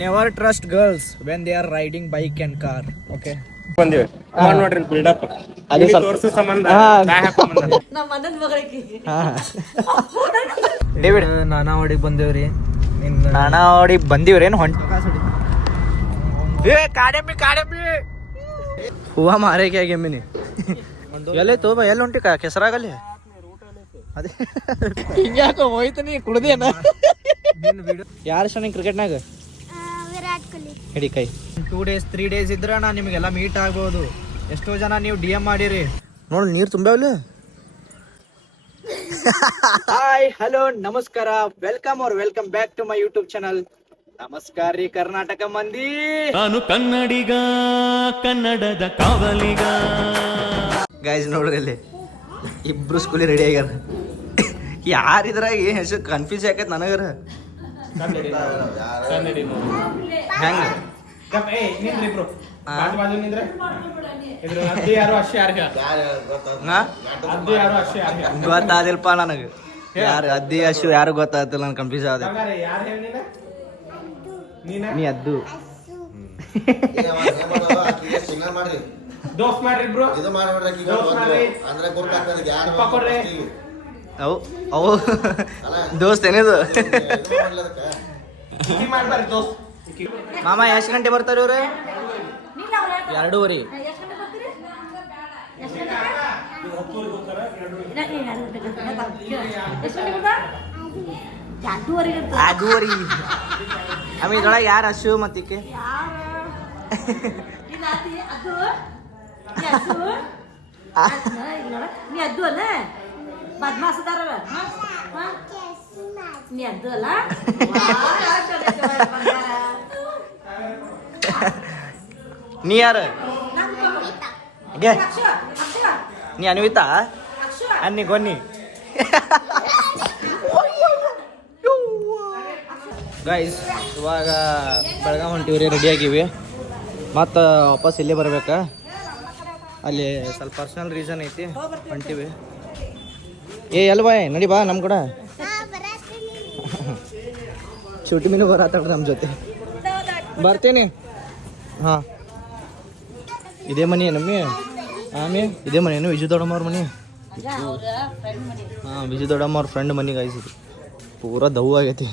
Never trust girls when they are riding bike and car. Okay ಬಂದಿವೆ ನೋಡ್ರಿ build up ಅದು ತೋರ್ಸೋ ಸಂಬಂಧ ಡೇವಿಡ್ ನಾನಾವಡಿಗೆ ಬಂದೇವ್ರಿ. ನಾನಾವಡಿಗೆ ಬಂದಿವ್ರೇನು ಹೊಂಟ ಹೂವ ಮಾರೇಕೆ ಆಗ್ಯಮ್ಮಿನಿ ಎಲ್ಲೈತು ಎಲ್ಲಿ ಹೊಂಟಿ ಕೆಸರಾಗಲ್ಲಿ ಅದೇ ಹಿಂಗ್ಯಾಕೋ ಹೋಯ್ತು ನೀ ಕುಡ್ದೇನ. ಯಾರು ಚೆನ್ನಾಗಿ ಕ್ರಿಕೆಟ್ನಾಗ ಹಿಡಿ ಕೈ. 2 days 3 days ಇದ್ರೆ ನಾ ನಿಮಗೆಲ್ಲ ಮೀಟ್ ಆಗ್ಬೋದು. ಎಷ್ಟೋ ಜನ ನೀವು DM ಮಾಡಿರಿ ನೋಡಿ ನೀರು ತುಂಬ್ಯಾವಲ್ಲ. ಹಾಯ್ ಹಲೋ ನಮಸ್ಕಾರ, welcome back to my YouTube channel. ನಮಸ್ಕಾರ ರೀ ಕರ್ನಾಟಕ ಮಂದಿ. ನಾನು ಕನ್ನಡಿಗ, ಕನ್ನಡದ ಕಾವಲಿಗ. ಗೈಸ್ ನೋಡ್ರಿ ಇಲ್ಲಿ ಇಬ್ರು ಸ್ಕೂಲಿಗೆ ರೆಡಿ ಆಗ್ಯಾರ. ಯಾರಿದ್ರಾಗ ಏನ್ ಹೆಸರು ಕನ್ಫ್ಯೂಸ್ ಯಾಕೈತೆ ನನಗರ. ಹೆಂಗ ಗೊತ್ತಾದಿಲ್ಪ ನನಗೆ. ಯಾರು ಅದ್ದಿ ಅಶು ಯಾರು ಗೊತ್ತಾಗ್ತಿಲ್ಲ, ನನ್ ಕನ್ಫ್ಯೂಸ್ ಆದ. ನೀ ಅದ್ದು ಅವು ದೋಸ್ತ್ ಏನಿದು. ಮಾಮ ಎಷ್ಟು ಗಂಟೆ ಬರ್ತಾರೆ ಇವ್ರು? 2:30. ಆಮೇಲೆ ಇದ್ರೊಳಗೆ ಯಾರು ಅಶು ಮತ್ತಿಕ್ಕೆ ನೀ ಅದ್ದು ಅಲ್ಲ ಬದ್ಮಾಸದಾರ ನೀ ಅದ್ದು ಅಲ್ಲ. ನೀ ಯಾರು? ನೀ ಅನ್ವಿತಾ ಅನ್ನಿ ಗೊನ್ನಿ. ಗೈಸ್ ಇವಾಗ ಬೆಳಗಾವಿ ಹೊಂಟಿವ್ರಿ, ರೆಡಿ ಆಗಿವಿ. ಮತ್ತು ವಾಪಸ್ ಇಲ್ಲೇ ಬರ್ಬೇಕಾ, ಅಲ್ಲಿ ಸ್ವಲ್ಪ ಪರ್ಸನಲ್ ರೀಸನ್ ಐತಿ, ಹೊಂಟಿವಿ. ಎಲ್ಲಿ ಬಾಯ್ ನಡಿ ಬಾ ನಮ್ಮ ಕೂಡ. ಚುಟಿ ಮೀನು ಬರತ್ತಾಡ್ರಿ ನಮ್ಮ ಜೊತೆ. ಬರ್ತೇನೆ. ಹಾಂ ಇದೇ ಮನೆ ನಮ್ಮಿ. ಆಮೇಲೆ ಇದೇ ಮನೇನು ವಿಜಯ ದೊಡ್ಡಮ್ಮವ್ರ ಮನೆ. ಹಾಂ ವಿಜಯ ದೊಡ್ಡಮ್ಮವ್ರ ಫ್ರೆಂಡ್ ಮನೆ ಗೈಸ್. ಇದು ಪೂರಾ ದವ್ ಆಗೈತಿ.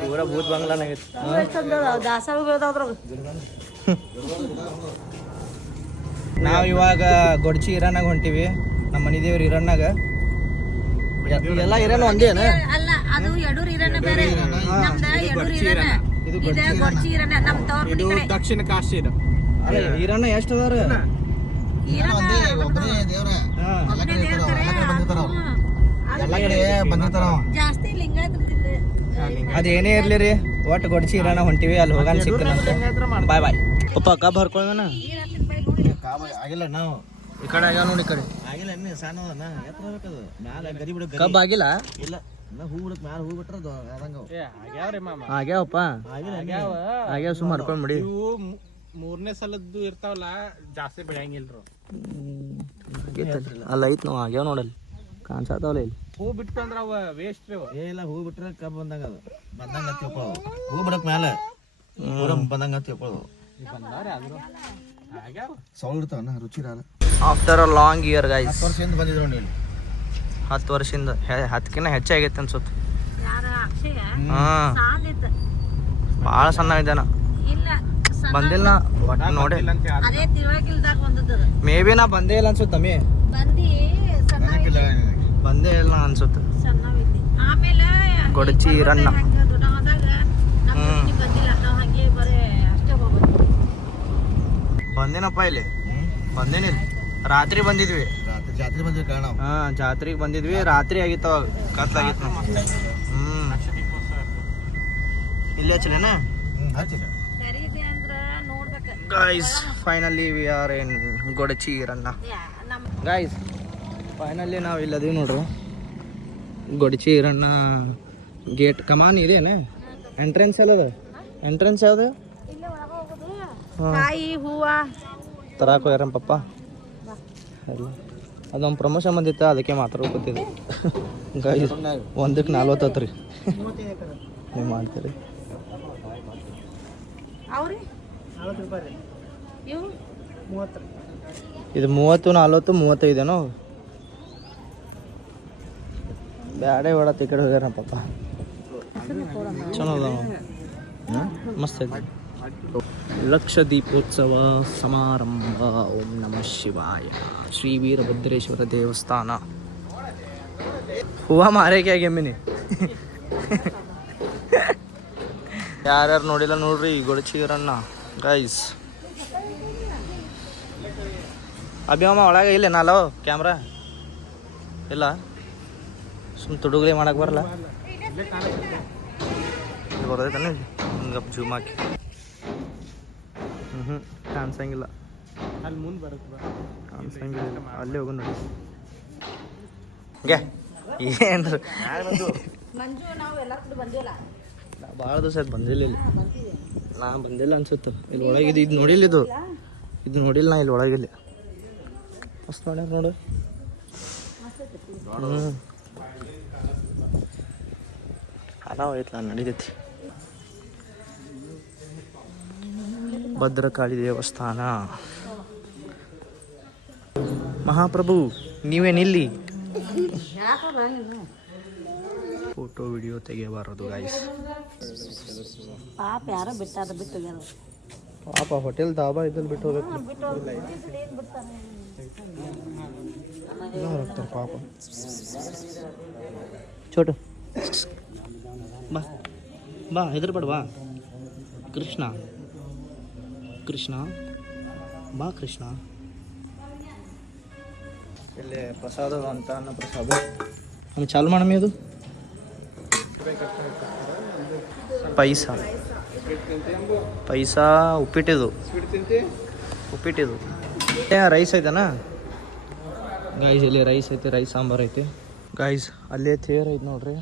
ಪೂರಾ ಭೂತ್ ಬಂಗ್ಲಾನಾಗೈತಿ. ನಾವು ಇವಾಗ ಗೊಡ್ಚಿ ಇರಾನಾಗ ಹೊಂಟಿವಿ. ನಮ್ಮ ಮನೆ ದೇವ್ರು ಇರಾನಾಗ. ಎಲ್ಲ ಇರಾನ ಒಂದೇನ? ಅಲ್ಲ, ಅದು ಯಡೂರು ಇರನ ಬೇರೆ, ನಮ್ದ ಯಡೂರು ಇರನ, ಇದು ಗೊಡ್ಚಿ ಇರನ. ನಮ್ಮ ತವರ ಮನೆ ಕಡೆ ದಕ್ಷಿಣ ಕಾಶಿ ಇದು. ಅಲ್ಲ ಇರಾನ ಎಷ್ಟು ಅದಾರ? ಜಾಸ್ತಿ ಲಿಂಗಾಯತ ಅದೇನೇ ಇರ್ಲಿ ರೀ, ಒಟ್ಟು ಗೊಡ್ಚಿ ಇರಾನ ಹೊಂಟಿವಿ. ಅಲ್ಲಿ ಹೋಗಾನ ಸಿಗ್ತಾನ. ಬಾಯ್ ಬಾಯ್ ಪಪ್ಪ ಕಬ್ ಹರ್ಕೊಳ್ಳೋಣ. ಆಗಿಲ್ಲ ನಾವು ಈ ಕಡೆ ಆಗ್ಯಾವ ನೋಡಿ. ಈ ಕಡೆ ಆಗಿಲ್ಲ ಇನ್ನೇ ಸಣ್ಣ ಕಬ್ ಆಗಿಲ್ಲ. ಇಲ್ಲ ಹೂ ಬಿಡಕ್ ಮ್ಯಾಲ ಹೂ ಬಿಟ್ರ ಆಗ್ಯಾವಪ್ಪ. ಆಗ್ಯಾವ ಸುಮ್ಮ ಹರ್ಕೊಂಡ್ ಬಿಡಿ. ಮೂರನೇ ಸಲದ್ದು ಇರ್ತಾವಲ್ಲ, ಜಾಸ್ತಿ ಬೆಳೆಯಂಗಿಲ್ರು. ಅಲ್ಲ ಐತ್ ನಾವು ಆಗ್ಯಾವ ನೋಡಲ್ಲಿ ಕಾಣಿಸತಾವಲ್ಲ. ಇಲ್ಲಿ ಹೂ ಬಿಟ್ಟು ಅಂದ್ರ ಅವ ವೇಸ್ಟ್. ಇಲ್ಲ ಹೂ ಬಿಟ್ರೆ ಕಬ್ ಬಂದಂಗ ಅದು ಬಂದಂಗ ತಿಳ್ಕೊಳ್ಳೋದು. ಹೂ ಬಿಡಕ್ ಮ್ಯಾಲ ಬಂದಂಗ ತಿಳ್ಕೊಳ್ಳೋದು. ಸೌಲ್ ಇರ್ತಾವನ ರುಚಿ ಇರಲ್ಲ. After a long year guys. 10 ವರ್ಷದಿಂದ ಬಂದಿದ್ರು ನೀವು. 10 ವರ್ಷದಿಂದ 10ಕ್ಕಿಂತ ಹೆಚ್ಚಾಗೈತೆ ಅನ್ಸುತ್ತೆ. ಭಾಳ ಸಣ್ಣ ಇದ್ದಾನ. ಬಂದಿಲ್ಲ ನೋಡಿ. ಮೇ ಬಿ ನಾ ಬಂದೇ ಇಲ್ಲ ಅನ್ಸುತ್ತ. ಬಂದೇ ಇಲ್ಲ ಅನ್ಸುತ್ತೆ. ಗೊಡಚಿ ರನ್ನ. ಬಂದೇನಪ್ಪ ಇಲ್ಲಿ. ಬಂದೇನಿಲ್ಲ. ರಾತ್ರಿ ಬಂದಿದ್ವಿ. ಜಾತ್ರೆ ಬಂದಿದ್ವಿ ಕಾರಣ. ಜಾತ್ರೆಗೆ ಬಂದಿದ್ವಿ. ರಾತ್ರಿ ಆಗಿತ್ತು, ಕತ್ಲಾಗಿತ್ತು. ಇಲ್ಲೇ ಹಚ್ಚಲೇನಾ? Guys finally we are in Godachi ರನ್ನ. ಗೈಸ್ ಫೈನಲಿ ನಾವು ಇಲ್ಲದೀವಿ ನೋಡ್ರಿ. ಗೊಡಚಿ ರನ್ನ ಗೇಟ್ ಕಮಾನ್ ಇದೇನೆ. ಎಂಟ್ರೆನ್ಸ್ ಎಲ್ಲದ? ಎಂಟ್ರೆನ್ಸ್ ಯಾವುದು? ತರಾಕ ಹೋಗ್ಯಾರ ಪಪ್ಪ. ಅದೊಂದು ಪ್ರಮೋಷನ್ ಬಂದಿತ್ತು, ಅದಕ್ಕೆ ಮಾತಾಡ್ಕೊತಿದ್ದೆ. ಗೈಸ್ 1ಕ್ಕೆ 40 ರೀ. ನೀವು ಮಾಡ್ತೀರಿ ಅವ್ರಿ ಇವು ಇದು 30, 40, 35 ಬ್ಯಾಡೆ ಹೊಡತ್ ಈ ಕಡೆ ಹೋಗ್ಯಾರ ಪಾಪ ಚಲೋ ಅದಾವ ಮಸ್ತ್ ಐತಿ ಲಕ್ಷ ದೀಪೋತ್ಸವ ಸಮಾರಂಭ ಓಂ ನಮಃ ಶಿವಾಯ ಶ್ರೀ ವೀರಭದ್ರೇಶ್ವರ ದೇವಸ್ಥಾನ ಹೂವ ಮಾರೇಕೆ ಆಗ್ಯಮ್ಮಿನಿ ಯಾರ್ಯಾರು ನೋಡಿಲ್ಲ ನೋಡ್ರಿ ಗೊಡಚಿರನ್ನ ಗೈಸ್ ಅಭಿಯಮ್ಮ ಒಳಗೆ ಇಲ್ಲ ನಾಲೋ ಕ್ಯಾಮ್ರಾ ಇಲ್ಲ ಸುಮ್ ತುಡುಗಲಿ ಮಾಡಕ್ಕೆ ಬರಲ್ಲ ಬರೋದೈತಾನೆ ಹಿಂಗಪ್ಪ ಜೂಮ್ ಹಾಕಿ ಕಾಣಿಸಂಗಿಲ್ಲ ಅಲ್ಲಿ ಮುಂದೆ ಬರುತ್ತೆ ಕಾಣಿಸಂಗಿಲ್ಲ ಅಲ್ಲೇ ಹೋಗು ನೋಡಿ ಹಂಗೆ ಏನ್ರಿ ಮಂಜು ನಾವು ಎಲ್ಲ ಕಡೆ ಬಂದಿಲ್ಲ ಭಾಳ ದಿವಸ ಆಯ್ತು ಬಂದಿಲ್ಲ ಇಲ್ಲಿ ನಾ ಬಂದಿಲ್ಲ ಅನ್ಸುತ್ತೆ ಇಲ್ಲಿ ಒಳಗಿದೆ ಇದು ನೋಡಿಲ್ಲ ಇದು ನೋಡಿಲ್ಲ ನಾ ಇಲ್ಲಿ ಒಳಗಿಲ್ಲ ಮಸ್ತ್ ನೋಡ್ಯಾರ ನೋಡು ಅದಾವ ಐತ್ಲ ನಡೀತೈತಿ ಭದ್ರಕಾಳಿ ದೇವಸ್ಥಾನ ಮಹಾಪ್ರಭು ನೀವೇನಿಲ್ಲಿ ಫೋಟೋ ವಿಡಿಯೋ ತೆಗೆಯಬಾರದು ಗಾಯ್ಸ್ ಪಾಪ ಯಾರೋ ಬಿಟ್ಟಾರ ಬಿಟ್ಟು ಪಾಪ ಹೋಟೆಲ್ ದಾಬಾ ಇದ್ದಲ್ಲಿ ಬಿಟ್ಟು ಹೋಗ್ಬೇಕು ಹೋಗ್ತಾರೆ ಪಾಪ ಚೋಟು ಬಾ ಬಾ ಹೆದರ್ಬೇಡ ಬಾ ಕೃಷ್ಣ ಕೃಷ್ಣ ಬಾ ಕೃಷ್ಣ ಇಲ್ಲಿ ಪ್ರಸಾದ ಅಂತ ಅನ್ನೋ ಪ್ರಸಾದ ನಮ್ಗೆ ಚಾಲು ಮಾಡಮಿ ಅದು ಪೈಸಾ ಪೈಸಾ ಉಪ್ಪಿಟ್ಟಿದು ಉಪ್ಪಿಟ್ಟಿದು ರೈಸ್ ಐತನಾ ಗಾಯ್ಸ್ ಇಲ್ಲಿ ರೈಸ್ ಐತೆ ರೈಸ್ ಸಾಂಬಾರು ಐತೆ ಗಾಯ್ಸ್ ಅಲ್ಲೇ ಥೇರ್ ಐತೆ ನೋಡ್ರಿ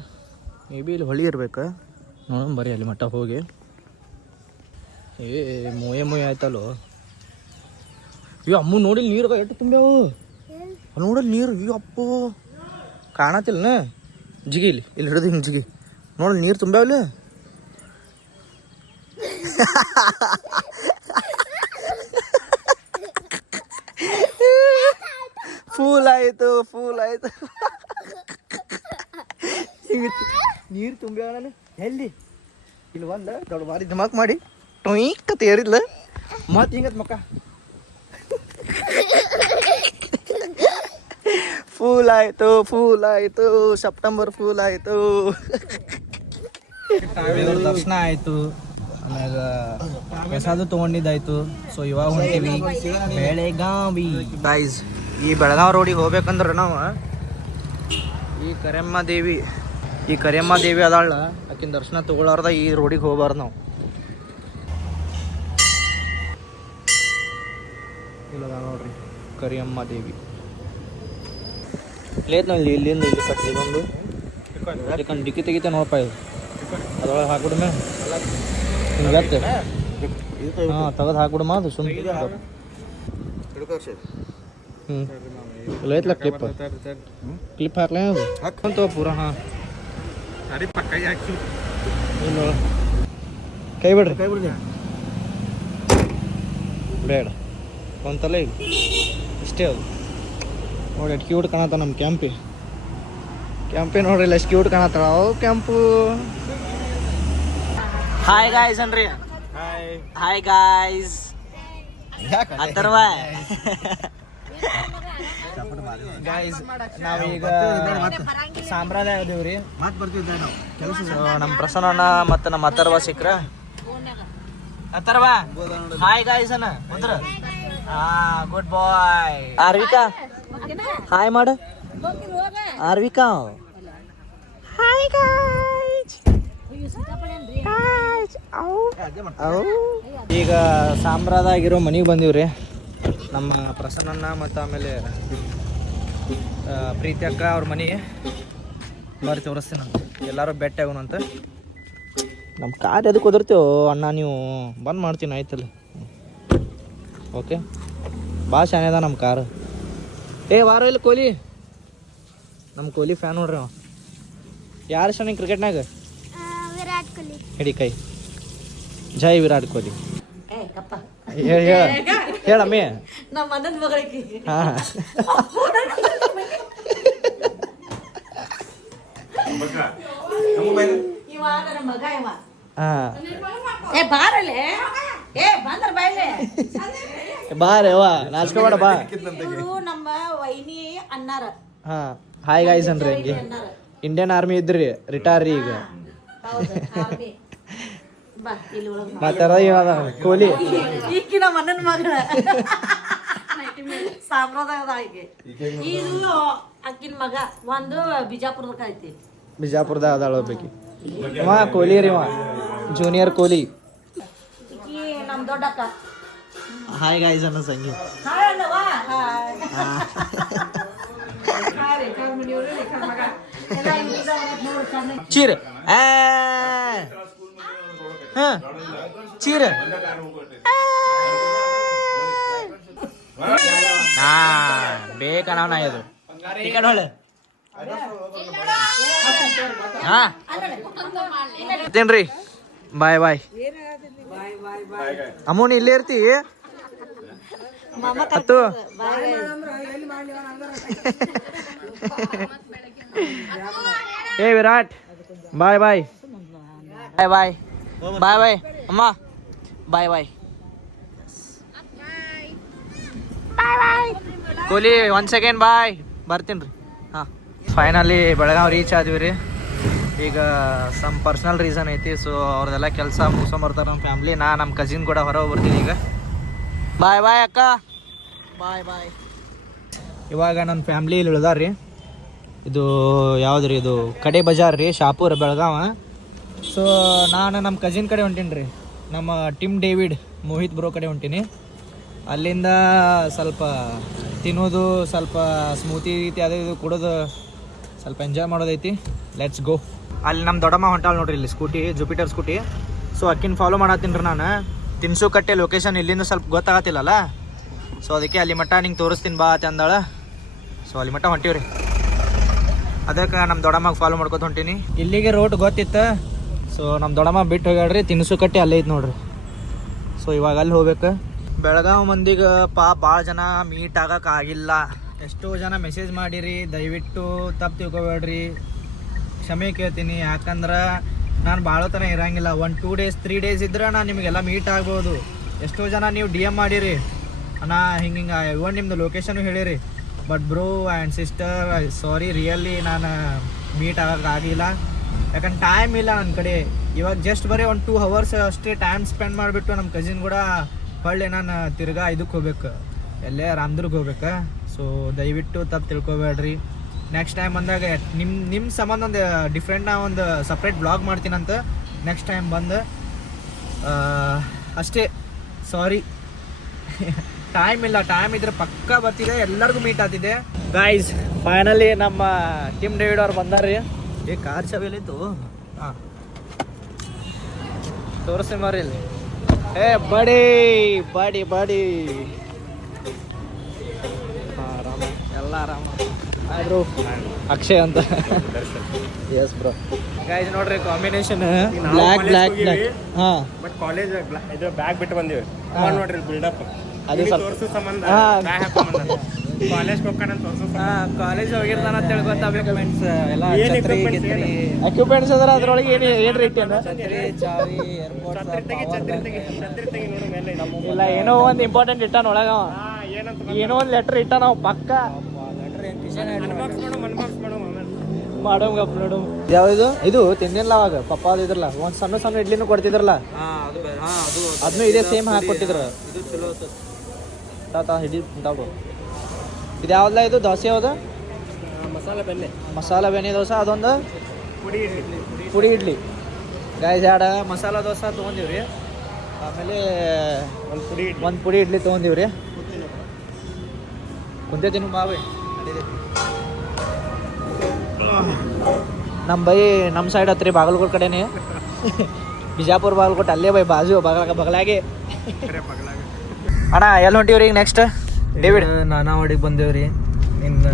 ಮೇ ಬಿ ಇಲ್ಲಿ ಹೊಳಿ ಇರ್ಬೇಕು ನೋಡೋಣ ಬರ್ರಿ ಅಲ್ಲಿ ಮಟ್ಟ ಹೋಗಿ ಮೊಯೆ ಆಯ್ತಲ್ಲೋ ಅಯ್ಯೋ ಅಮ್ಮ ನೋಡಿಲ್ಲ ನೀರು ಎಷ್ಟು ತುಂಬ್ಯಾವು ನೋಡಲ್ಲಿ ನೀರು ಅಯ್ಯೋ ಅಪ್ಪು ಕಾಣತಿಲ್ಲನ ಜಿಗಿ ಇಲ್ಲಿ ಹಿಡಿದು ಹಿಂಗೆ ಜಿಗಿ ನೋಡಲ್ಲಿ ನೀರು ತುಂಬ್ಯಾವಲ್ಲ ಫೂಲ್ ಆಯಿತು ಹಿಂಗೆ ನೀರು ತುಂಬ್ಯಾವ ಎಲ್ಲಿ ಇಲ್ಲಿ ಒಂದು ದೊಡ್ಡ ಬಾರಿ ಧಮಾಕ್ ಮಾಡಿ ಟೊಯ್ಕ ತೇರಿದ್ಲ ಮತ್ತೆ ಹಿಂಗತ್ ಮಕ್ಕ ಫೂಲ್ ಆಯಿತು ಸೆಪ್ಟೆಂಬರ್ ಫೂಲ್ ಆಯಿತು ದರ್ಶನ ಆಯಿತು ಆಮ್ಯಾಗ ಪ್ರಸಾದ ತೊಗೊಂಡಿದ್ದಾಯ್ತು ಸೊ ಇವಾಗ ಹೊಂಟೀವಿ ಬೆಳಗಾವಿ ಗೈಸ್ ಈ ಬೆಳಗಾವಿ ರೋಡಿಗೆ ಹೋಗ್ಬೇಕಂದ್ರೆ ನಾವು ಈ ಕರಿಯಮ್ಮ ದೇವಿ ಅದಾಳ ಆಕಿನ ದರ್ಶನ ತಗೊಳ್ಳಾರ್ದ ಈ ರೋಡಿಗೆ ಹೋಗ್ಬಾರ್ದು ನಾವು ಇಲ್ಲ ನೋಡ್ರಿ ಕರಿಯಮ್ಮ ದೇವಿ ಲೇತ್ ನಾವು ಇಲ್ಲಿಂದ ಇಲ್ಲಿ ಕಟ್ಟಿ ಬಂದು ಯಾಕಂದ್ರೆ ಡಿಕ್ಕಿ ತೆಗಿತೆ ನೋಡಪ್ಪ ಇದು ಅದ್ರೊಳಗೆ ಹಾಕ್ಬಿಡ್ಮೆ ಹಿಂಗತ್ತೆ ಹಾಂ ತೆಗೆದು ಹಾಕ್ಬಿಡಮ್ಮ ಅದು ಸುಮ್ಮನೆ ಇಲ್ಲ ಐತ್ಲ ಕ್ಲಿಪ್ ಹಾಕ್ಲೇ ಅದು ಹಾಕಂತ ಪೂರ ಹಾಂ ಇಲ್ಲ ಕೈ ಬಿಡ್ರಿ ಬೇಡ ಒಂತಲ್ಲ ಈಗ ಇಷ್ಟೇ ಅದು ನೋಡಿ ಎಷ್ಟು ಕ್ಯೂಟ್ ಕಾಣತ್ತ ನಮ್ಮ ಕ್ಯಾಂಪಿ ನೋಡ್ರಿ ಎಷ್ಟು ಕ್ಯೂಟ್ ಕಾಣತ್ತಾಳ ಅವು ಕ್ಯಾಂಪು ಹಾಯ್ ಗಾಯ್ಸ್ ಅನ್ರಿ ಹಾಯ್ ಗಾಯ್ಸ್ ಅಥರ್ವ ಗಾಯ್ಸ್ ನಾವೀಗ ಸಾಂಬ್ರಾದಾಯ ಅದೇವ್ರಿ ನಮ್ಮ ಪ್ರಸನ್ನ ಮತ್ತು ನಮ್ಮ ಅಥರ್ವ ಸಿಕ್ರ ಅಥರ್ವ ಹಾಯ್ ಗಾಯ್ಸ್ ಅನ್ನ ಬಂದ್ರ ಗುಡ್ ಬಾಯ್ ಆರ್ವಿಕಾ ಹಾಯ್ ಮಾಡು ಆರ್ವಿಕಾ ಹಾಯ್ ಗಾಯ್ಸ್ ಈಗ ಸಾಂಬ್ರಾದಾಗಿರೋ ಮನೆಗೆ ಬಂದೀವ್ರಿ ನಮ್ಮ ಪ್ರಸನ್ನ ಮತ್ತು ಆಮೇಲೆ ಪ್ರೀತಿ ಅಕ್ಕ ಅವ್ರ ಮನೆ ಬರ್ರಿ ತೋರಿಸ್ತೀನಿ ನಾನು ಎಲ್ಲರೂ ಭೇಟಿ ಆಗೋಣಂತ ನಮ್ಮ ಕಾರ್ ಎದಕ್ಕೆ ಕುದುರ್ತೀವೋ ಅಣ್ಣ ನೀವು ಬಂದ್ ಮಾಡ್ತೀನಿ ಆಯ್ತಲ್ಲ ಓಕೆ ಭಾಳ ಶಾನೆ ನಮ್ಮ ಕಾರು ವಾರ ಇಲ್ಲ ಕೊಹ್ಲಿ ನಮ್ಮ ಕೊಹ್ಲಿ ಫ್ಯಾನ್ ನೋಡ್ರಿ ಅವ ಯಾರು ಶಾನೆ ಕ್ರಿಕೆಟ್ನಾಗ ಹಿಡಿ ಕೈ. ಜೈ ವಿರಾಟ್ ಕೊಹ್ಲಿ. ಏ ಕಪ್ಪ ಹೇಳಮ್ಮಿ. ನಮ್ಮ ಅಣ್ಣನ ಮಗಳಿಗೆ ಹಾ ಇವ ನನ್ನ ಮಗ ಇವ. ಹಾ ಏ ಬಾರಲೆ, ಏ ಬಂದ್ರ ಬಾಯ್ಲೆ. ಬಾರೆ ವಾ ನಾಚ್ಕೋಬೇಡ ಬಾ. ಇವರು ನಮ್ಮ ವೈನಿ ಅಣ್ಣಾರ. ಹಾ ಹಾಯ್ ಗಾಯ್ಸ್ ಅನ್ರಿ. ಹಂಗೆ ಇಂಡಿಯನ್ ಆರ್ಮಿ ಇದ್ರಿ, ರಿಟೈರ್ ರೀ ಈಗ. ಹೌದು, ಆರ್ಮಿ. ಬಾ ಇಲ್ಲಿ ಒಳಗೆ ಮಾತಾಡ ಕೊಹ್ಲಿ. ಈಕಿ ನಮ್ಮ ಅಣ್ಣನ ಮಗಳ ಸಾಂಪ್ರದಾಯದ ಆಯ್ಕೆ. ಇದು ಅಕ್ಕಿನ ಮಗ ಒಂದು ಬಿಜಾಪುರದಾಗ ಐತಿ. ಬಿಜಾಪುರದಾಗ ಅದಾಳ ಒಬ್ಬಾಕಿ. ಅವ ಕೊಹ್ಲಿ ರೀ, ಅವ ಜೂನಿಯರ್ ಕೊಹ್ಲಿ. ಈಕಿ ನಮ್ಮ ದೊಡ್ಡಕ್ಕ. ಹಾಯ್ ಗಾಯ್ಸ್ ಅನ್ನೋ ಸಂಗಿ. ಹಾಯ್ ಅಣ್ಣವಾ. ಹಾಯ್. ಹಾಯ್ ರೀ ಕರ್ಮನಿಯವರು ರೀ ಮಗ. ಎಲ್ಲ ಇಲ್ಲಿಂದ ನೋಡಿ ಕಣ್ಣು. ಚೀರ್ ಹಾ ಚೀರ್. ಹಾ ಬೇಕಣ್ಣ ನಾ ಇದು ಚಿಕನ್ ಹೊಳೆ. ಹಾ ಮತ್ತೇನ್ರಿ. ಬಾಯ್ ಬಾಯ್. ಅಮ್ಮೋನಿ ಇಲ್ಲೇ ಇರ್ತಿ ಹತ್ತು. ಏ ವಿರಾಟ್ ಬಾಯ್ ಬಾಯ್ ಬಾಯ್ ಬಾಯ್ ಬಾಯ್ ಬಾಯ್ ಅಮ್ಮ ಬಾಯ್ ಬಾಯ್ ಕೊಹ್ಲಿ. 1 ಸೆಕೆಂಡ್ ಬಾಯ್. ಬರ್ತೀನಿ ರೀ. ಹಾಂ ಫೈನಲಿ ಬೆಳಗಾವಿ ರೀಚ್ ಆದ್ವಿ ರೀ. ಈಗ ಸಮ್ ಪರ್ಸ್ನಲ್ ರೀಸನ್ ಐತಿ, ಸೊ ಅವ್ರದ್ದೆಲ್ಲ ಕೆಲಸ ಮುಗಿಸ್ಕೊಂಬರ್ತಾರೆ ನಮ್ಮ ಫ್ಯಾಮ್ಲಿ. ನಮ್ಮ ಕಸಿನ್ ಕೂಡ ಹೊರಗೆ ಬರ್ತೀನಿ ಈಗ. ಬಾಯ್ ಬಾಯ್ ಅಕ್ಕ. ಬಾಯ್ ಬಾಯ್. ಇವಾಗ ನನ್ನ ಫ್ಯಾಮ್ಲಿ ಇಲ್ಲಿ ಇಳ್ದಾರ ರೀ. ಇದು ಯಾವ್ದು ರೀ, ಇದು ಕಡೆ ಬಜಾರ್ ರೀ, ಶಾಪುರ್ ಬೆಳಗಾವ. ಸೊ ನಾನು ನಮ್ಮ ಕಜಿನ್ ಕಡೆ ಹೊಂಟೀನಿ ರೀ, ನಮ್ಮ ಟಿಮ್ ಡೇವಿಡ್ ಮೋಹಿತ್ ಬ್ರೋ ಕಡೆ ಹೊಂಟೀನಿ. ಅಲ್ಲಿಂದ ಸ್ವಲ್ಪ ತಿನ್ನೋದು, ಸ್ವಲ್ಪ ಸ್ಮೂತಿ ಗೀತಿ ಅದು ಇದು ಕುಡೋದು, ಸ್ವಲ್ಪ ಎಂಜಾಯ್ ಮಾಡೋದೈತಿ. Let's go. ಅಲ್ಲಿ ನಮ್ಮ ದೊಡ್ಡಮ್ಮ ಹೊಂಟಾಳ ನೋಡ್ರಿ, ಇಲ್ಲಿ ಸ್ಕೂಟಿ, ಜುಪಿಟರ್ ಸ್ಕೂಟಿ. ಸೊ ಅಕ್ಕಿನ ಫಾಲೋ ಮಾಡತ್ತೀನಿ ರೀ ನಾನು. ತಿನ್ಸು ಕಟ್ಟೆ ಲೊಕೇಶನ್ ಇಲ್ಲಿಂದ ಸ್ವಲ್ಪ ಗೊತ್ತಾಗತ್ತಿಲ್ಲಲ್ಲ, ಸೊ ಅದಕ್ಕೆ ಅಲ್ಲಿ ಮಟ್ಟ ನಿಂಗೆ ತೋರಿಸ್ತೀನಿ ಬಾ ಅಂತ ಅಂದಾಳ. ಸೊ ಅಲ್ಲಿ ಮಟ್ಟ ಹೊಂಟೀವ್ರಿ. ಅದಕ್ಕೆ ನಮ್ಮ ದೊಡ್ಡಮ್ಮಗೆ ಫಾಲೋ ಮಾಡ್ಕೊತ ಹೊಂಟೀನಿ. ಇಲ್ಲಿಗೆ ರೋಡ್ ಗೊತ್ತಿತ್ತು, ಸೊ ನಮ್ಮ ದೊಡ್ಡಮ್ಮ ಬಿಟ್ಟು ಹೋಗ್ಯಾಡ್ರಿ. ತಿನ್ಸು ಕಟ್ಟೆ ಅಲ್ಲೇ ಐತೆ ನೋಡ್ರಿ. ಸೊ ಇವಾಗ ಅಲ್ಲಿ ಹೋಗ್ಬೇಕು. ಬೆಳಗಾವಿ ಮಂದಿಗೆ ಭಾಳ ಜನ ಮೀಟ್ ಆಗೋಕ್ಕಾಗಿಲ್ಲ. ಎಷ್ಟೋ ಜನ ಮೆಸೇಜ್ ಮಾಡಿರಿ, ದಯವಿಟ್ಟು ತಪ್ಪು ತಿಳ್ಕೊಬೇಡ್ರಿ, ಕ್ಷಮೆ ಕೇಳ್ತೀನಿ. ಯಾಕಂದ್ರೆ ನಾನು ಭಾಳ ಥರ ಇರೋಂಗಿಲ್ಲ. 1-2 ಡೇಸ್ 3 ಡೇಸ್ ಇದ್ರೆ ನಾನು ನಿಮಗೆಲ್ಲ ಮೀಟ್ ಆಗ್ಬೋದು. ಎಷ್ಟೋ ಜನ ನೀವು DM ಮಾಡಿರಿ, ಅಣ್ಣ ಹಿಂಗೆ ಇವನ್ ನಿಮ್ಮದು ಲೊಕೇಶನು ಹೇಳಿರಿ. But bro and sister, sorry, really ನಾನು ಮೀಟ್ ಆಗೋಕ್ಕಾಗಿಲ್ಲ. ಯಾಕಂದ್ರೆ ಟೈಮ್ ಇಲ್ಲ ನನ್ನ ಕಡೆ. ಇವಾಗ ಜಸ್ಟ್ ಬರೀ 1-2 ಅವರ್ಸ್ ಅಷ್ಟೇ ಟೈಮ್ ಸ್ಪೆಂಡ್ ಮಾಡಿಬಿಟ್ಟು ನಮ್ಮ ಕಸಿನ್ ಕೂಡ ಹೊಳ್ಳಿ ನಾನು ತಿರ್ಗಾ ಇದಕ್ಕೆ ಹೋಗ್ಬೇಕು, ಎಲ್ಲೇ ರಾಮದುರ್ಗ ಹೋಗ್ಬೇಕು. ಸೊ ದಯವಿಟ್ಟು ತಪ್ಪು ತಿಳ್ಕೊಬೇಡ್ರಿ. ನೆಕ್ಸ್ಟ್ ಟೈಮ್ ಬಂದಾಗ ನಿಮ್ಮ ಸಂಬಂಧ ಒಂದು ಡಿಫ್ರೆಂಟ್ ನಾ ಒಂದು ಸಪ್ರೇಟ್ ಬ್ಲಾಗ್ ಮಾಡ್ತೀನಂತ. ನೆಕ್ಸ್ಟ್ ಟೈಮ್ ಬಂದು ಅಷ್ಟೇ. ಸಾರಿ, ಟೈಮ್ ಇಲ್ಲ. ಟೈಮ್ ಇದ್ರೆ ಪಕ್ಕ ಬರ್ತಿದೆ, ಎಲ್ಲರಿಗೂ ಮೀಟ್ ಆಗ್ತಿದೆ. ಗೈಸ್ ಫೈನಲಿ ನಮ್ಮ ಟಿಮ್ ಡೇವಿಡ್ ಅವ್ರು ಬಂದಾರ್ರಿ. ಏ ಕಾರ್ ಚಾವಿಲಿತ್ತು. ಹಾಂ ತೋರಿಸ್ತೀನಿ ಮಾರಿ ಇಲ್ಲಿ. ಏ ಬಡಿ ಬಡಿ ಬಡಿ. ಹಾಂ ರಾಮ, ಎಲ್ಲ ಆರಾಮ. ಬ್ರೋ ಅಕ್ಷಯ್ ಅಂತ. S bro. ಗೈಸ್ ನೋಡ್ರಿ ಕಾಂಬಿನೇಷನ್ ಬ್ಲ್ಯಾಕ್ ಬ್ಲ್ಯಾಕ್ ಬ್ಲ್ಯಾಕ್. ಹಾಂ ಬಟ್ ಕಾಲೇಜ್ ಇದು ಬ್ಯಾಗ್ ಬಿಟ್ಟು ಬಂದಿವಿ ನೋಡ್ರಿ ಬಿಲ್ಡಪ್. ಅದು ತೋರಿಸೋ ಸಂಬಂಧ ಹಾಂ ಕಾಲೇಜ್ ಹೋಗ್ತಾನ ತೋರಿಸೋ. ಹಾಂ ಕಾಲೇಜ್ ಹೋಗಿರ್ತಾನ ಅಂತ ಹೇಳ್ಕೊಂತ ಎಕ್ವಿಪ್ಮೆಂಟ್ಸ್ ಎಲ್ಲ ಏನ್ ಛತ್ರಿ equipments ಗಿತ್ರಿ ಎಕ್ವಿಪ್ಮೆಂಟ್ಸ್ ಅದ್ರ ಅದ್ರೊಳಗೆ ಏನು ರೇಟ್ ಏನು ಛತ್ರಿ ಚಾವಿ ಏರ್ಪೋರ್ಟ್ಸ್ ಇಲ್ಲ ಏನೋ ಒಂದು ಇಂಪಾರ್ಟೆಂಟ್ ಇಟ್ಟಾನ ಒಳಗ. ಏನೋ ಒಂದು ಲೆಟ್ರ್ ಇಟ್ಟ ನಾವು ಪಕ್ಕ ಮಾಡೋಂಗ ನೋಡು. ಯಾವ್ದು ಇದು ತಿಂದಿಲ್ಲ ಅವಾಗ ಪಪ್ಪ ಅದು ಇದ್ರಲ್ಲ, ಒಂದು ಸಣ್ಣ ಸಣ್ಣ ಇಡ್ಲಿನೂ ಕೊಡ್ತಿದ್ರಲ್ಲ, ಅದನ್ನು ಇದೇ ಸೇಮ್ ಹಾಕೊಟ್ಟಿದ್ರು. ಇದು ಚಲೋ ತಾತ ಹಿಡಿ ತಾವು. ಇದು ಯಾವ್ದಲ್ಲ, ಇದು ದೋಸೆ ಯಾವ್ದು? ಮಸಾಲ ಬೆಣ್ಣೆ ದೋಸೆ, ಅದೊಂದು ಪುಡಿ ಇಡ್ಲಿ. ಗಾಯ್ಸ್ ಎರಡು ಮಸಾಲ ದೋಸೆ ತೊಗೊಂಡಿವ್ರಿ. ಆಮೇಲೆ ಒಂದು ಪುಡಿ ಇಡ್ಲಿ ತೊಗೊಂಡಿವ್ರಿ. ಕುಂತೆ ತಿನ್ನು ಬಾವಿ. ನಮ್ಮ ಬೈ ನಮ್ಮ ಸೈಡ್ ಹತ್ರಿ ಬಾಗಲಕೋಟೆ ಕಡೆನೇ. ಬಿಜಾಪುರ ಬಾಗಲಕೋಟೆ ಅಲ್ಲೇ ಬೈ ಬಾಜು ಬಗಲಾಗೆ. ಅಣ್ಣ ಎಲ್ಲಿ ಹೊಂಟಿವ್ರಿ ಈಗ ನೆಕ್ಸ್ಟ್? ಡೇವಿಡ್ ನಾನಾವಾಡಿಗೆ ಬಂದೇವ್ರಿ.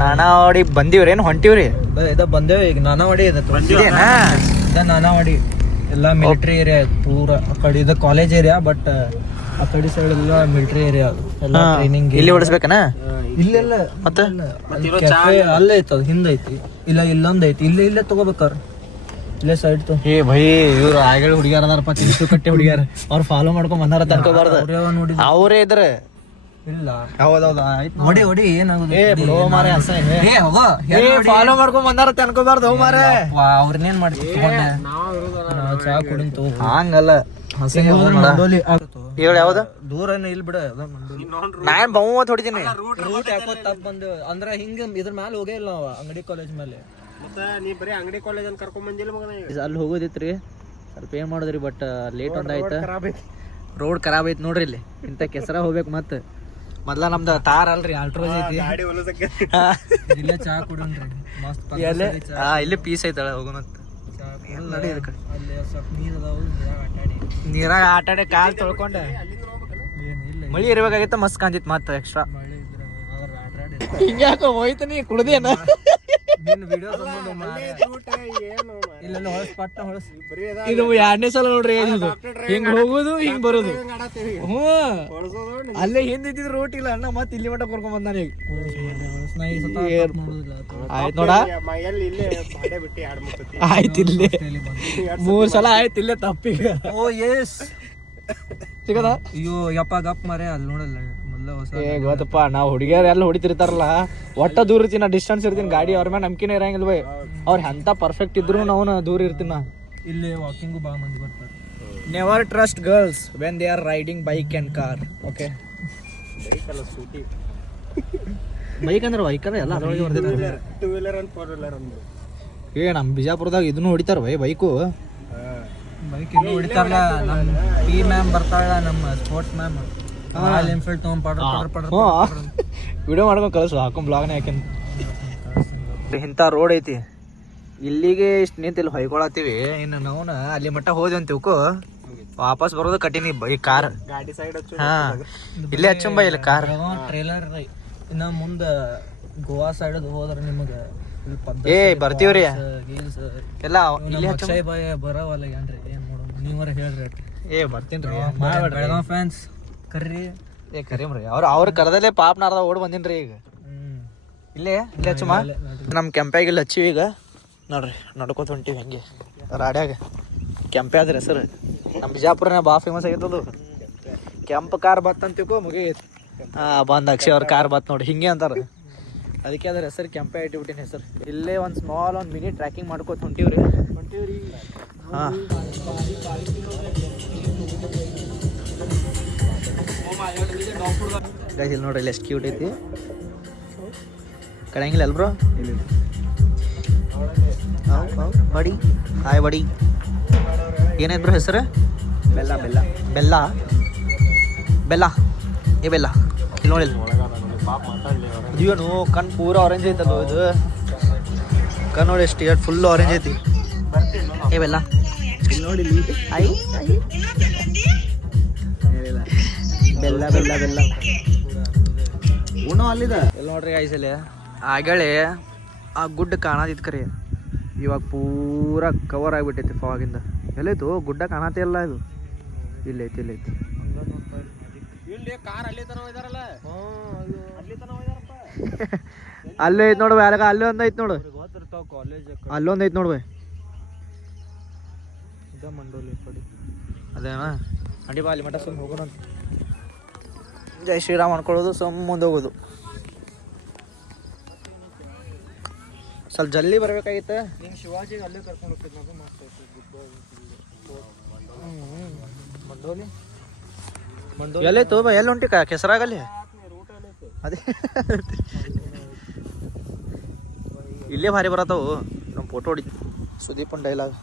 ನಾನಾವಾಡಿ ಬಂದಿವ್ರಿ, ಏನು ಹೊಂಟಿವ್ರಿ? ಇದು ಬಂದೇವಿ ಈಗ ನಾನಾವಾಡಿ ಇದೆ. ಇದೇನಾ ನಾನಾವಾಡಿ ಎಲ್ಲ ಮಿಲಿಟರಿ ಏರಿಯಾ ಪೂರ ಆ ಕಡೆ ಇದು ಕಾಲೇಜ್ ಏರಿಯಾ ಬಟ್ ಆ ಕಡೆ ಸೈಡ್ ಎಲ್ಲ ಮಿಲಿಟರಿ ಏರಿಯಾ ಎಲ್ಲ ಟ್ರೈನಿಂಗ್ ಇಲ್ಲಿ ಓಡಿಸ್ಬೇಕನ ಇಲ್ಲೆಲ್ಲ ಮತ್ತೆ ಅಲ್ಲೇ ಐತಿ ಅದು ಹಿಂದೆ ಐತಿ ಇಲ್ಲ ಇಲ್ಲೊಂದ್ ಐತಿ ಇಲ್ಲೇ ತಗೋಬೇಕಾರ ಇಲ್ಲೇ ಸೈಡ್ ತು ಏ ಭೈ ಇವ್ರು ಆಗೇಳ ಹುಡುಗ್ಯಾರ ಅದಾರಪ್ಪ ತಿನ್ಸು ಕಟ್ಟೆ ಹುಡುಗ್ಯಾರ ಅವ್ರು ಫಾಲೋ ಮಾಡ್ಕೊಂಡ್ ಬಂದಾರ ತನ್ಕೋಬಾರ್ದು ನೋಡಿ ಅವರೇ ಇದ್ರೆ ಇಲ್ಲ ಹೌದೌದು ಆಯ್ತು ಹೊಡಿ ಏನಾಗುದು ಫಾಲೋ ಮಾಡ್ಕೊಂಡ್ ಬಂದಾರ ತನ್ಕೋಬಾರ್ದು ಹೋ ಮಾರ ಅವ್ರನ್ನೇನ್ ಮಾಡಿ ಚಾ ಕುಡಿಂತು ಹಂಗಲ್ಲ ಹೇಳ ಯಾವ್ದು ದೂರ ಇಲ್ ಬಿಡ ನಾನ್ ಬಹುಮತ್ ಹೊಡಿತೀನಿ ರೂಟ್ ಯಾಕೋ ತಪ್ಪ ಬಂದು ಅಂದ್ರ ಹಿಂಗ ಇದ್ರ ಮ್ಯಾಲ ಹೋಗೇ ಇಲ್ಲ ನಾವ ಅಂಗಡಿ ಕಾಲೇಜ್ ಮೇಲೆ ಮತ್ತೆ ನೀ ಬರೀ ಅಂಗಡಿ ಕಾಲೇಜ್ ಅಂತ ಕರ್ಕೊಂಡ್ ಬಂದಿಲ್ಲ ಮಗನ ಅಲ್ಲಿ ಹೋಗೋದಿತ್ರಿ ಸ್ವಲ್ಪ ಏನ್ ಮಾಡಿದ್ರಿ ಬಟ್ ಲೇಟ್ ಒಂದಾಯ್ತು ರೋಡ್ ಖರಾಬ್ ಐತಿ ನೋಡ್ರಿ ಇಲ್ಲಿ ಇಂತ ಕೆಸರ ಹೋಗ್ಬೇಕು ಮತ್ ಮೊದ್ಲ ನಮ್ದು ತಾರ್ ಅಲ್ರಿ ಆಲ್ಟ್ರೋಸ್ ಐತಿ ಗಾಡಿ ಹೊಲಸಕ್ಕೆ ಇಲ್ಲೇ ಚಾ ಕುಡನ್ರಿ ಮಸ್ತ್ ಇಲ್ಲಿ ಪೀಸ್ ಐತಳ ಹೋಗೋಣ ನಡಿ ಇದಕ್ಕೆ ಅಲ್ಲಿ ಸ್ವಲ್ಪ ನೀರ್ ಅದಾವು ನೀರಾಗ ಆಟ ಆಡಿ ಕಾಲ್ ತೊಳ್ಕೊಂಡೆ ಏನಿಲ್ಲ ಮಳಿ ಇರ್ಬೇಕಾಗಿತ್ತ ಮಸ್ತ್ ಕಾಂತಿತ್ ಮತ್ತ ಎಕ್ಸ್ಟ್ರಾ ಮಳೆ ಇದ್ರೆ ಅವ್ರ ಆಟ ಆಡಿ ಹಿಂಗ್ಯಾಕೋ ಹೋಯ್ತು ನೀ ಕುಡ್ದೇನ ನಿನ್ನ ವಿಡಿಯೋ ಇಲ್ಲ ಹೊಳಸ್ ಪಟ್ಟ ಹೊಳಸ್ ಇದು 2ನೇ ಸಲ ನೋಡ್ರಿ ಇದು ಹಿಂಗ್ ಹೋಗುದು ಹಿಂಗ್ ಬರುದು ಹ್ಞೂ ಅಲ್ಲೇ ಹಿಂದಿದ್ರು ರೋಟ್ ಇಲ್ಲ ಅಣ್ಣ ಮತ್ ಇಲ್ಲಿ ಮಟ್ಟ ಕರ್ಕೊಂಡ್ ಬಂದಾನ ಈಗ ಆಯ್ತು ನೋಡ ಎಲ್ಲಿ ಇಲ್ಲೇ ಬಾಡೆ ಬಿಟ್ಟು ಎರಡು ಮುಟ್ಟತಿ ಆಯ್ತು ಇಲ್ಲೇ 3 ಸಲ ಆಯ್ತು ಇಲ್ಲೇ ತಪ್ಪೀಗ ಓ ಎಸ್ ಸಿಗದ ಅಯ್ಯೋ ಯಪ್ಪ ಗಪ್ ಮರೆ ಅಲ್ಲಿ ನೋಡಲ್ಲ ಮೊದಲ ಹೊಸ ಗೊತ್ತಪ್ಪ ನಾವ್ ಹುಡುಗಿಯರ್ ಎಲ್ಲ ಹೊಡಿತಿರ್ತಾರಲ್ಲ ಒಟ್ಟ ದೂರ ಇರ್ತೀನಿ ನಾ ಡಿಸ್ಟೆನ್ಸ್ ಇರ್ತೀನಿ ಗಾಡಿ ಅವ್ರ ಮೇಲೆ ನಂಬಿಕೆನೇ ಇರಂಗಿಲ್ಲ ಬೈ ಅವ್ರ ಎಂತ ಪರ್ಫೆಕ್ಟ್ ಇದ್ರು ನಾವು ದೂರ ಇರ್ತೀನಿ ನಾ ಇಲ್ಲಿ ವಾಕಿಂಗು ಬಾ ಮಂದಿ ಬರ್ತಾರೆ never trust girls when they are riding bike and car okay scooty bike ಅಂದ್ರೆ ಬೈಕರ್ ಎಲ್ಲ ಅದ್ರೊಳಗೆ ಬರ್ತಿರ್ತಾರೆ 2 ವೀಲರ್ ಅಂಡ್ 4 ವೀಲರ್ ಅಂದ್ರು ನಮ್ ಬಿಜಾಪುರದಾಗ ಇದನ್ನು ಹೊಡಿತಾರ ಬೈಕು ಬೈಕ್ ಇನ್ನೂ ಹೊಡಿತಾರಲ್ಲ ನಮ್ಮ ಪಿ ಮ್ಯಾಮ್ ಬರ್ತಾಳ ನಮ್ಮ ಸ್ಪೋರ್ಟ್ಸ್ ಮ್ಯಾಮ್ ರಾಯಲ್ ಎನ್ಫೀಲ್ಡ್ ತೊಗೊಂಡ್ ವಿಡಿಯೋ ಮಾಡ್ಕೊಂಡು ಕಳಿಸು ಹಾಕೊಂಡ್ ಬ್ಲಾಗ್ನೇ ಹಾಕಿನ್ ಇಂಥ ರೋಡ್ ಐತಿ ಇಲ್ಲಿಗೆ ಇಷ್ಟು ನಿಂತು ಇಲ್ಲಿ ಹೊಯ್ಕೊಳತ್ತೀವಿ ಇನ್ನು ನಾವು ಅಲ್ಲಿ ಮಟ್ಟ ಹೋದ್ವಿ ಅಂತ ತಿಳ್ಕೊ ವಾಪಸ್ ಬರೋದು ಕಟ್ಟಿನಿ ಈ ಕಾರ್ ಗಾಡಿ ಸೈಡ್ ಹಚ್ಚು ಹಾ ಇಲ್ಲೇ ಹಚ್ಚುಂಬ ಇಲ್ಲಿ ಕಾರ್ ಟ್ರೇಲರ್ ಇನ್ನ ಮುಂದ ಗೋವಾ ಸೈಡ್ ಹೋದ್ರ ನಿಮಗ ಏ ಬರ್ತೀವ್ರಿ ಎಲ್ಲ ಇಲ್ಲಿ ಅಕ್ಷಯ್ ಬಾಯ್ ಬರವಲ್ಲ ಏನ್ರಿ ಏನ್ ಮಾಡೋದು ನೀವರ ಹೇಳ್ರಿ ಏ ಬರ್ತೀನ್ರಿ ಬೆಳಗಾವ್ ಫ್ಯಾನ್ಸ್ ಕರ್ರಿ ಏ ಕರೀಮ್ರಿ ಅವ್ರ ಕರ್ದಲ್ಲೇ ಪಾಪ ನಾರ್ದ ಓಡ್ ಬಂದಿನ್ರಿ ಈಗ ಇಲ್ಲೇ ಹಚ್ಚುಮ ನಮ್ ಕೆಂಪ್ಯಾಗ ಇಲ್ಲಿ ಹಚ್ಚಿವಿ ಈಗ ನೋಡ್ರಿ ನಡ್ಕೋತ ಹೊಂಟಿವಿ ಹೆಂಗೆ ರಾಡ್ಯಾಗ ಕೆಂಪೆ ಆದ್ರಿ ಹೆಸರು ನಮ್ಮ ಬಿಜಾಪುರನ ಭಾಳ ಫೇಮಸ್ ಆಗೈತದು ಕೆಂಪು ಕಾರ್ ಬತ್ ಅಂತಿಕೋ ಮುಗಿಯೈತಿ ಬಂದ್ ಅಕ್ಷಯ್ ಅವ್ರ ಕಾರ್ ಬತ್ ನೋಡಿ ಹಿಂಗೆ ಅಂತಾರ ಅದಕ್ಕೆ ಅದ್ರ ಹೆಸರು ಕೆಂಪೆ ಇಟ್ಟಿಬಿಟ್ಟಿನ ಹೆಸರು ಇಲ್ಲೇ ಒಂದು ಸ್ಮಾಲ್ ಒಂದು ಮಿನಿ ಟ್ರ್ಯಾಕಿಂಗ್ ಮಾಡ್ಕೋತ ಹೊಂಟಿವ್ರಿ ಹಾಂ ಗೈಸ್ ಇಲ್ಲಿ ನೋಡ್ರಿ ಇಲ್ಲಿ ಎಷ್ಟು ಕ್ಯೂಟ್ ಐತಿ ಕಡೆಯಂಗಿಲ್ಲ ಅಲ್ ಬ್ರೋ ಬಡಿ ಹಾಯ್ ಬಡಿ ಏನಾಯ್ತು ಬ್ರೋ ಹೆಸರು ಬೆಲ್ಲ ಬೆಲ್ಲ ಬೆಲ್ಲ ಬೆಲ್ಲ ಏ ಬೆಲ್ಲ ಇಲ್ಲಿ ನೋಡಿ ಇದೇನು ಕಣ್ ಪೂರ ಆರೆಂಜ್ ಐತಲ್ಲ ಇದು ಕಣ್ ನೋಡಿ ಎಷ್ಟು ಫುಲ್ ಆರೆಂಜ್ ಐತಿ ಏ ಬೆಲ್ಲ ಇಲ್ಲಿ ನೋಡಿ ಐ ಬೆಲ್ಲ ಬೆಲ್ಲ ಬೆಲ್ಲ ಉಣ್ಣು ಅಲ್ಲಿದ ಇಲ್ಲಿ ನೋಡ್ರಿ ಗಾಯ್ಸಲ್ಲಿ ಆಗಲೇ ಆ ಗುಡ್ಡ ಕಾಣದಿತ್ತು ಕರೆ ಇವಾಗ ಪೂರ ಕವರ್ ಆಗಿಬಿಟ್ಟೈತಿ ಫಾಗಿಂದ ಎಲ್ಲೈತು ಗುಡ್ಡ ಕಾಣತ್ತೆ ಇಲ್ಲ ಇದು ಇಲ್ಲೈತಿ ಇಲ್ಲೈತಿ ಇಲ್ಲಿ ಕಾರ್ ಅಲ್ಲಿ ತನ ಹೋಯ್ದಾರಲ್ಲ ಅಲ್ಲಿ ತನ ಹೋಯ್ದಾರಪ್ಪ ಅಲ್ಲೇ ಐತಿ ನೋಡು ಯಾರಾಗ ಅಲ್ಲೇ ಒಂದು ಐತಿ ನೋಡು ಗೊತ್ತಿರ್ತಾವ ಕಾಲೇಜ್ ಅಲ್ಲೊಂದು ಐತಿ ನೋಡ್ಬೇ ಇದ ಮಂಡೋಲಿ ಕಡೆ ಅದೇನಾ ಅಡಿ ಬಾ ಅಲ್ಲಿ ಮಠ ಸುಮ್ಮನೆ ಹೋಗೋಣ ಜೈ ಶ್ರೀರಾಮ್ ಅನ್ಕೊಳ್ಳೋದು ಸುಮ್ಮ ಮುಂದೆ ಹೋಗೋದು ಸ್ವಲ್ಪ ಜಲ್ದಿ ಬರ್ಬೇಕಾಗಿತ್ತು ನೀನು ಶಿವಾಜಿಗೆ ಅಲ್ಲೇ ಕರ್ಕೊಂಡು ಹೋಗ್ತಿದ್ ನಾವು ಮಸ್ತ್ ಮಂಡೋಲಿ ಎಲ್ಲೈತು ಬಾ ಎಲ್ಲಿ ಹೊಂಟಿ ಕೆಸರಾಗಲ್ಲಿ ಅದೇ ಇಲ್ಲೇ ಭಾರಿ ಬರತ್ತವು ನಮ್ಮ ಫೋಟೋ ಹೊಡಿ ಸುದೀಪನ್ ಡೈಲಾಗ್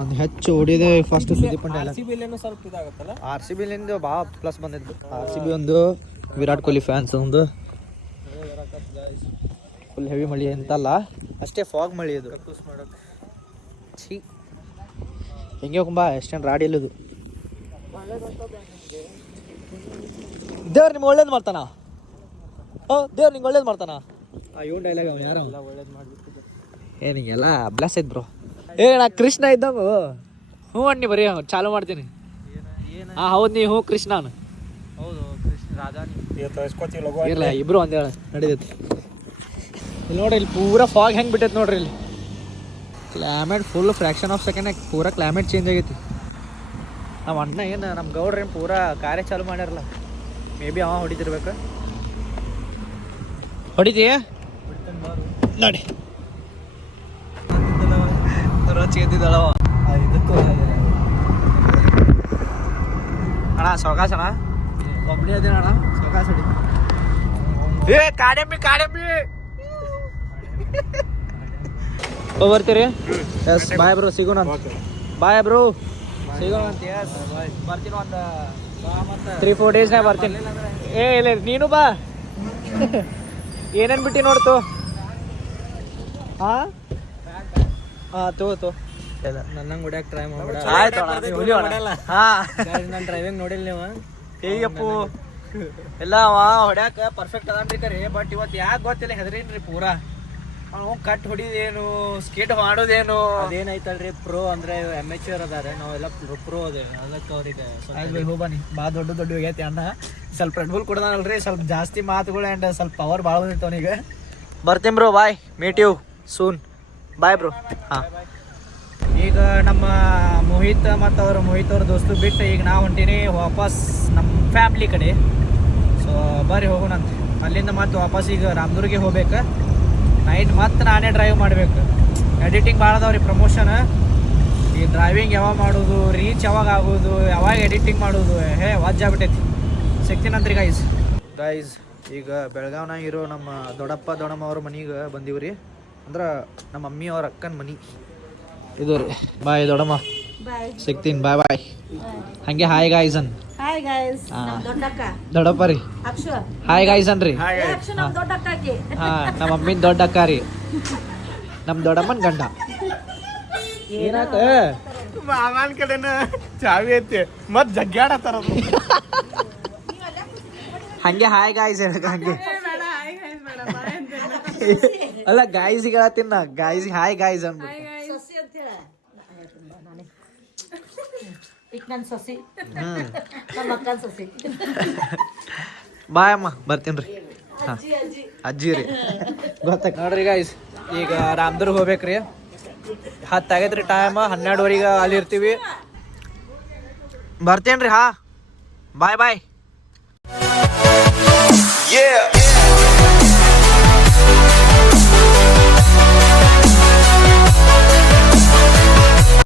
ಅದು ಹೆಚ್ಚು ಹೊಡಿದೆ ಫಸ್ಟ್ ಸುದೀಪನ್ ಡೈಲಾಗ್ ಸ್ವಲ್ಪ ಇದಾಗತ್ತಲ್ಲ RCB ಲಿಂದ ಭಾಳ ಪ್ಲಸ್ ಬಂದಿದ್ದು RCB ಒಂದು ವಿರಾಟ್ ಕೊಹ್ಲಿ ಫ್ಯಾನ್ಸ್ ಒಂದು ಫುಲ್ ಹೆವಿ ಮಳಿ ಅಂತಲ್ಲ ಅಷ್ಟೇ ಫಾಗ್ ಮಳಿ ಅದು ಛೀ ಹೆಂಗೆ ಹೋಗಂಬ ಎಷ್ಟೇನು ರಾಡಿ ಇಲ್ಲದು ದೇವ್ರು ನಿಮ್ಗೆ ಒಳ್ಳೇದು ಮಾಡ್ತಾನ ದೇವ್ರು ನಿಂಗೆ ಒಳ್ಳೇದು ಮಾಡ್ತಾನ ಇವನ್ ಡೈಲಾಗ್ ಯಾರು ಒಳ್ಳೇದು ಮಾಡ್ಬಿಟ್ಟು ಏ ನಿಂಗೆಲ್ಲ ಬ್ಲಾಸ್ ಐತ್ ಬ್ರೋ ಏ ನಾ ಕೃಷ್ಣ ಇದ್ದಂಗ ಹ್ಞೂ ಅನ್ನಿ ಬರೀ ಚಾಲು ಮಾಡ್ತೀನಿ ಹಾ ಹೌದು ನೀ ಹ್ಞೂ ಕೃಷ್ಣ ಹೌದು ಕೃಷ್ಣ ರಾಜಾ ಇರ್ಲ ಇಬ್ರು ಒಂದೇ ನಡೀತೈತಿ ಇಲ್ಲಿ ನೋಡ್ರಿ ಇಲ್ಲಿ ಪೂರಾ ಫಾಗ್ ಹೆಂಗೆ ಬಿಟ್ಟೈತಿ ನೋಡ್ರಿ ಇಲ್ಲಿ climate full fraction of second ಪೂರಾ ಕ್ಲೈಮೇಟ್ ಚೇಂಜ್ ಆಗೈತಿ ನಮ್ಮ ಅಣ್ಣ ಏನು ನಮ್ಮ ಗೌಡ್ರ ಏನು ಪೂರಾ ಕಾರ್ಯ ಚಾಲು ಮಾಡ್ಯಾರಲ್ಲ ಮೇ ಬಿ ಅವ ಹೊಡಿತಿರ್ಬೇಕು ಹೊಡಿತೀಯ ನೋಡಿ ರೋಚಿ ಎದ್ದಿದ್ದಳವ ಅಣ್ಣ ಸೌಕಾಸ ಅಣ್ಣ ಒಬ್ಬನೇ ಅದೇನ ಅಣ್ಣ ಸೌಕಾಸ ಹೊಡಿ ಏ ಕಾಡೆಮ್ಮಿ ಬರ್ತೀರಿ ಎಸ್ ಬಾಯ್ ಬ್ರೋ ಸಿಗೋಣ ಬಾಯ್ ಬ್ರೋ ಸಿಗೋಣ ಅಂತ ಎಸ್ ಬರ್ತೀನಿ ಒಂದು 3-4 ಡೇಸ್ನಾಗ ಬರ್ತೀನಿ ಏ ಇಲ್ಲ ನೀನು ಬಾ ಏನೇನು ಬಿಟ್ಟು ನೋಡ್ತು ಹಾಂ ತೋ ಇಲ್ಲ ನನ್ನ ಹೊಡ್ಯಾಕ ಟ್ರೈ ಮಾಡ್ಬೇಡ ಆಯ್ತು ಹಾಂ ನಾನು ಡ್ರೈವಿಂಗ್ ನೋಡಿಲ್ಲ ನೀವು ಹೇಗಪ್ಪು ಎಲ್ಲ ಅವ ಹೊಡ್ಯಾಕ ಪರ್ಫೆಕ್ಟ್ ಅದನ್ರಿ ಕರೆ ಬಟ್ ಇವತ್ತು ಯಾಕೆ ಗೊತ್ತಿಲ್ಲ ಹೆದರೀನ್ರಿ ಪೂರಾ ಅವ್ನು ಕಟ್ ಹೊಡಿದೇನು ಸ್ಕೇಟ್ ಮಾಡೋದೇನು ಅದೇನೈತಲ್ರಿ ಪ್ರೋ ಅಂದ್ರೆ ಅಮೇಚೂರ್ ಅದಾರೆ ನಾವೆಲ್ಲ ಪ್ರೋ ಅದೇ ಅದಕ್ಕೆ ಅವ್ರಿಗೆ ಹೋಗ್ಬನ್ನಿ ಬಾ ದೊಡ್ಡ ಹೋಗೈತಿ ಅಣ್ಣ ಸ್ವಲ್ಪ ರೆಡ್ ಬುಲ್ ಕೊಡದಾನಲ್ರಿ ಸ್ವಲ್ಪ ಜಾಸ್ತಿ ಮಾತುಗಳು ಆ್ಯಂಡ್ ಸ್ವಲ್ಪ ಪವರ್ ಭಾಳ ಬಂದಿತ್ತು ಅವನಿಗೆ ಬರ್ತೀನಿ bro bye meet you soon bye bro ಹಾಂ ಈಗ ನಮ್ಮ ಮೋಹಿತ್ ಮತ್ತು ಅವ್ರ ದೋಸ್ತು ಬಿಟ್ಟು ಈಗ ನಾವು ಹೊಂಟೀನಿ ವಾಪಸ್ ನಮ್ಮ ಫ್ಯಾಮ್ಲಿ ಕಡೆ ಸೊ ಬರ್ರಿ ಹೋಗೋಣಂತ ಅಲ್ಲಿಂದ ಮತ್ತೆ ವಾಪಸ್ ಈಗ ರಾಮದುರ್ಗೆ ಹೋಗ್ಬೇಕು ನೈಟ್ ಮತ್ತೆ ನಾನೇ ಡ್ರೈವ್ ಮಾಡಬೇಕು ಎಡಿಟಿಂಗ್ ಭಾಳ ಅದಾವ್ರಿ ಪ್ರಮೋಷನ್ ಈ ಡ್ರೈವಿಂಗ್ ಯಾವಾಗ ಮಾಡೋದು ರೀಚ್ ಯಾವಾಗ ಆಗೋದು ಯಾವಾಗ ಎಡಿಟಿಂಗ್ ಮಾಡೋದು ವಜ್ಜಾಗ್ಬಿಟ್ಟೈತಿ ಸಿಗ್ತೀನಂತ್ರಿ ಗೈಸ್ ಈಗ ಬೆಳಗಾವ್ನಾಗ ಇರೋ ನಮ್ಮ ದೊಡ್ಡಪ್ಪ ದೊಡ್ಡಮ್ಮ ಅವ್ರ ಮನೆಗೆ ಬಂದೀವ್ರಿ ಅಂದ್ರೆ ನಮ್ಮ ಮಮ್ಮಿ ಅವ್ರ ಅಕ್ಕನ ಮನೆ ಇದು ರೀ ಬಾಯ್ ದೊಡ್ಡಮ್ಮ ಸಿಗ್ತೀನಿ ಬಾಯ್ ಹಂಗೆ ಹಾಯ್ ಗಾಯ್ಸ್ ಅನ್ ಹಾಯ್ ಗೈಸ್ ನಮ್ಮ ದೊಡ್ಡಕ್ಕ ದೊಡ್ಡಪ್ಪ ರೀ ಅಕ್ಷು ಹಾಯ್ ಗಾಯ್ಸ್ ಅನ್ರಿ ಅಕ್ಷು ನಮ್ಮ ದೊಡ್ಡಕ್ಕಕ್ಕೆ ಹಾ ನಮ್ಮ ಮಮ್ಮಿನ ದೊಡ್ಡ ಅಕ್ಕ ರೀ ನಮ್ಮ ದೊಡ್ಡಮ್ಮನ ಗಂಡ ಏನಾತ ಮಾಮನ್ ಕಡೆನ ಚಾವಿ ಐತಿ ಮತ್ ಜಗ್ಗಾಡತ್ತಾರ ಹಂಗೆ ಹಾಯ್ ಗಾಯ್ಸ್ ಹಂಗೆ ಅಲ್ಲ ಗಾಯ್ಸಿಗೆ ಹೇಳತ್ತೀನ ಗಾಯ್ಸ್ ಹಾಯ್ ಗಾಯ್ಸ್ ಅನ್ಬಿಟ್ಟು ಸಸಿ ಅಂತ ಹೇಳ ಈಗ ನನ್ನ ಸಸಿ ನಮ್ಮ ಅಕ್ಕನ ಸಸಿ ಬಾಯ್ ಅಮ್ಮ ಬರ್ತೀನಿ ರೀ ಅಜ್ಜಿ ಅಜ್ಜಿ ಅಜ್ಜಿ ರೀ ಗೊತ್ತಾಗ ನೋಡ್ರಿ ಗಾಯ್ಸ್ ಈಗ ರಾಮದುರ್ಗ ಹೋಗ್ಬೇಕ್ರಿ 10 ಆಗೈತ್ರಿ ಟೈಮ್ 12ವರೆಗೆ ಅಲ್ಲಿ ಇರ್ತೀವಿ ಬರ್ತೇನ್ರಿ ಹಾ ಬಾಯ್ Yeah